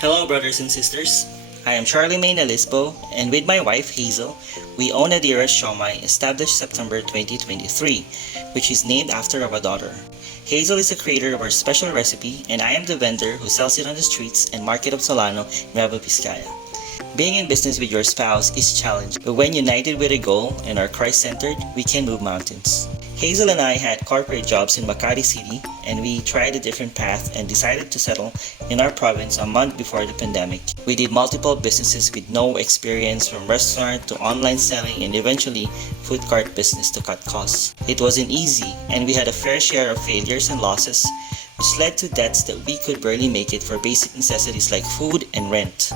Hello, brothers and sisters. I am Charlemagne Alispo, and with my wife Hazel, we own Adira's Shomai established September 2023, which is named after our daughter. Hazel is the creator of our special recipe, and I am the vendor who sells it on the streets and market of Solano, Nueva Vizcaya. Being in business with your spouse is challenging, but when united with a goal and are Christ-centered, we can move mountains. Hazel and I had corporate jobs in Makati City, and we tried a different path and decided to settle in our province a month before the pandemic. We did multiple businesses with no experience, from restaurant to online selling and eventually food cart business to cut costs. It wasn't easy, and we had a fair share of failures and losses, which led to debts that we could barely make it for basic necessities like food and rent.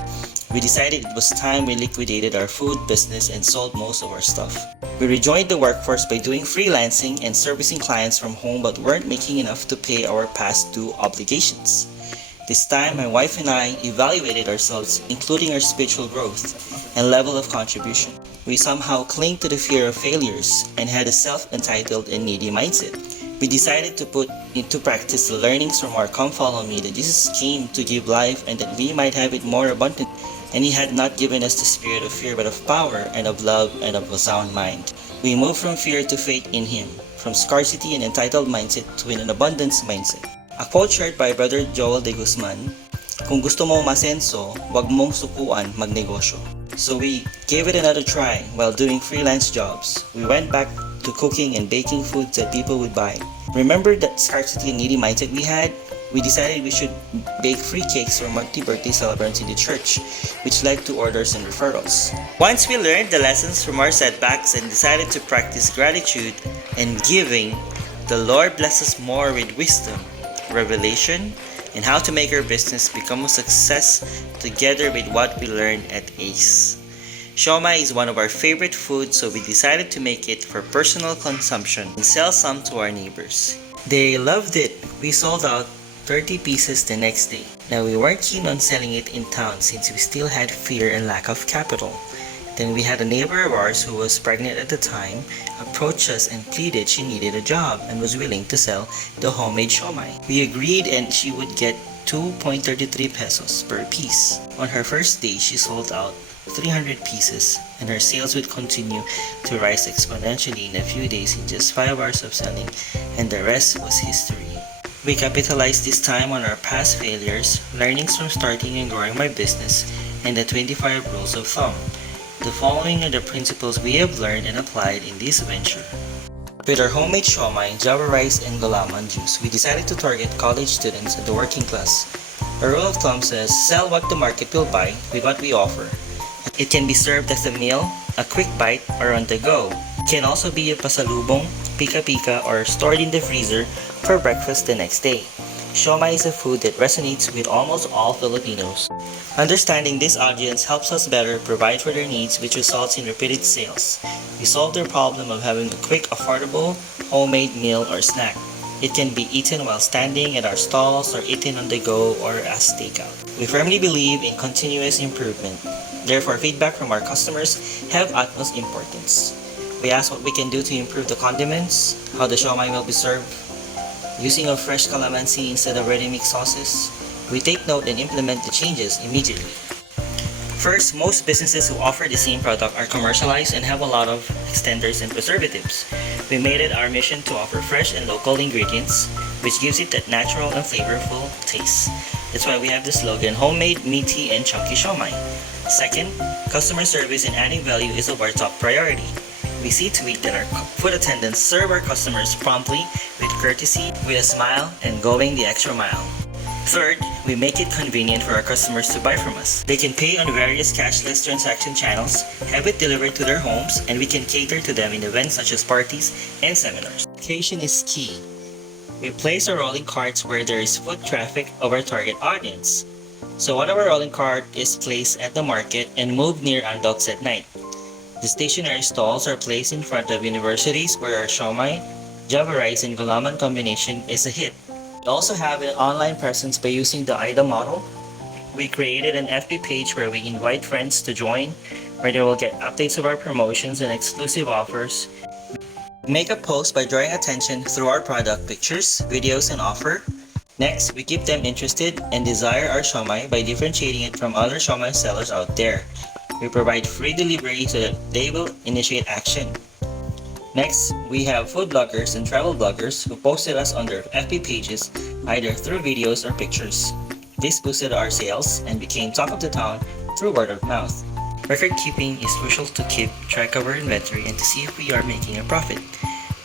We decided it was time we liquidated our food business and sold most of our stuff. We rejoined the workforce by doing freelancing and servicing clients from home, but weren't making enough to pay our past due obligations. This time, my wife and I evaluated ourselves, including our spiritual growth and level of contribution. We somehow cling to the fear of failures and had a self-entitled and needy mindset. We decided to put into practice the learnings from our Come Follow Me, that Jesus came to give life and that we might have it more abundant. And He had not given us the spirit of fear, but of power and of love and of a sound mind. We moved from fear to faith in Him, from scarcity and entitled mindset to an abundance mindset. A quote shared by Brother Joel de Guzman: "Kung gusto mo masenso, wag mong sukuan magnegosyo." So we gave it another try while doing freelance jobs. We went back to cooking and baking foods that people would buy. Remember that scarcity and needy mindset we had? We decided we should bake free cakes for monthly birthday celebrants in the church, which led to orders and referrals. Once we learned the lessons from our setbacks and decided to practice gratitude and giving, the Lord blessed us more with wisdom, revelation, and how to make our business become a success together with what we learned at ACE. Shomai is one of our favorite foods, so we decided to make it for personal consumption and sell some to our neighbors. They loved it. We sold out 30 pieces the next day. Now, we weren't keen on selling it in town since we still had fear and lack of capital. Then we had a neighbor of ours who was pregnant at the time approach us and pleaded she needed a job and was willing to sell the homemade shomai. We agreed, and she would get 2.33 pesos per piece. On her first day, she sold out 300 pieces, and her sales would continue to rise exponentially in a few days in just 5 hours of selling, and the rest was history. We capitalized this time on our past failures, learnings from starting and growing my business, and the 25 rules of thumb. The following are the principles we have learned and applied in this venture. With our homemade shomai, java rice, and gulaman juice, we decided to target college students and the working class. A rule of thumb says, sell what the market will buy with what we offer. It can be served as a meal, a quick bite, or on the go. It can also be a pasalubong, pika-pika, or stored in the freezer for breakfast the next day. Shomai is a food that resonates with almost all Filipinos. Understanding this audience helps us better provide for their needs, which results in repeated sales. We solve their problem of having a quick, affordable, homemade meal or snack. It can be eaten while standing at our stalls or eaten on the go or as takeout. We firmly believe in continuous improvement. Therefore, feedback from our customers have utmost importance. We ask what we can do to improve the condiments, how the shomai will be served, using of fresh calamansi instead of ready-mix sauces. We take note and implement the changes immediately. First, most businesses who offer the same product are commercialized and have a lot of extenders and preservatives. We made it our mission to offer fresh and local ingredients, which gives it that natural and flavorful taste. That's why we have the slogan, homemade, meaty, and chunky shomai. Second, customer service and adding value is of our top priority. We see to it that our food attendants serve our customers promptly, with courtesy, with a smile, and going the extra mile. Third, we make it convenient for our customers to buy from us. They can pay on various cashless transaction channels, have it delivered to their homes, and we can cater to them in events such as parties and seminars. Location is key. We place our rolling carts where there is foot traffic of our target audience. So one of our rolling cart is placed at the market and moved near Andox at night. The stationary stalls are placed in front of universities where our shomai, java rice, and gulaman combination is a hit. We also have an online presence by using the AIDA model. We created an FB page where we invite friends to join, where they will get updates of our promotions and exclusive offers. We make a post by drawing attention through our product pictures, videos, and offer. Next, we keep them interested and desire our siomai by differentiating it from other siomai sellers out there. We provide free delivery so that they will initiate action. Next, we have food bloggers and travel bloggers who posted us on their FB pages either through videos or pictures. This boosted our sales and became talk of the town through word of mouth. Record keeping is crucial to keep track of our inventory and to see if we are making a profit.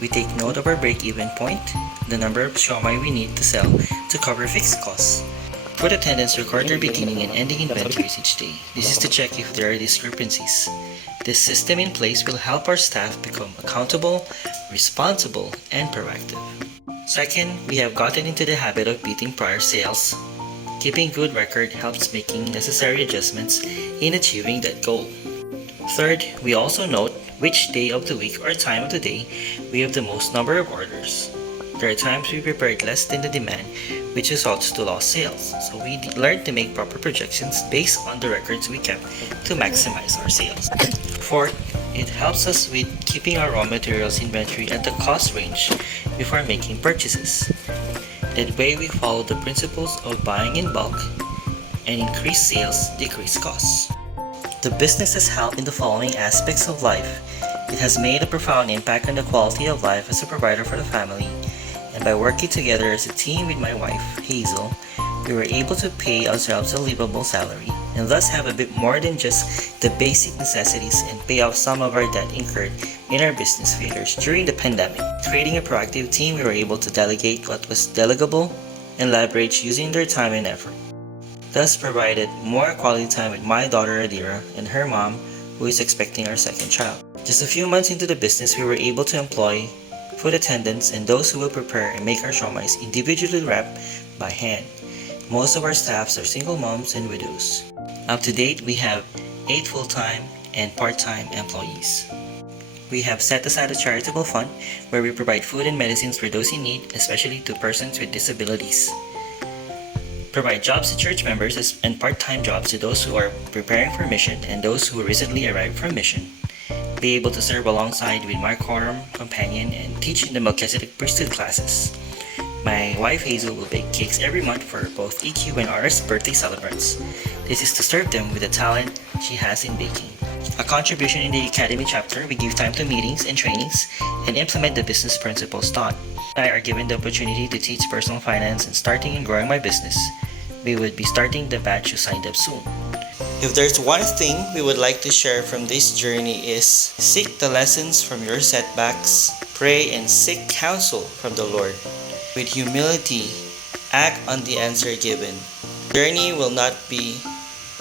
We take note of our break-even point, the number of siomai we need to sell to cover fixed costs. Food attendants record their beginning and ending inventories each day. This is to check if there are discrepancies. This system in place will help our staff become accountable, responsible, and proactive. Second, we have gotten into the habit of beating prior sales. Keeping good record helps making necessary adjustments in achieving that goal. Third, we also note which day of the week or time of the day we have the most number of orders. There are times we prepared less than the demand, which results to lost sales. So we learned to make proper projections based on the records we kept to maximize our sales. Fourth, it helps us with keeping our raw materials inventory at the cost range before making purchases. That way we follow the principles of buying in bulk and increase sales, decrease costs. The business has helped in the following aspects of life. It has made a profound impact on the quality of life as a provider for the family, and by working together as a team with my wife, Hazel, we were able to pay ourselves a livable salary and thus have a bit more than just the basic necessities and pay off some of our debt incurred in our business failures during the pandemic. Creating a proactive team, we were able to delegate what was delegable and leverage using their time and effort. Thus provided more quality time with my daughter Adira and her mom, who is expecting our second child. Just a few months into the business, we were able to employ food attendants and those who will prepare and make our siomais individually wrapped by hand. Most of our staffs are single moms and widows. Up to date, we have 8 full-time and part-time employees. We have set aside a charitable fund where we provide food and medicines for those in need, especially to persons with disabilities. Provide jobs to church members and part-time jobs to those who are preparing for mission and those who recently arrived from mission. Be able to serve alongside with my quorum companion and teach in the Melchizedek priesthood classes. My wife Hazel will bake cakes every month for both EQ and RS birthday celebrants. This is to serve them with the talent she has in baking. A contribution in the Academy chapter, we give time to meetings and trainings and implement the business principles taught. I are given the opportunity to teach personal finance and starting and growing my business. We would be starting the batch who signed up soon. If there's one thing we would like to share from this journey is seek the lessons from your setbacks, pray and seek counsel from the Lord. With humility, act on the answer given. Journey will not be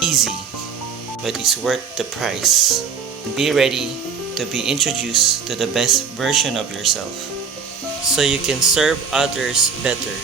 easy, but it's worth the price. Be ready to be introduced to the best version of yourself so you can serve others better.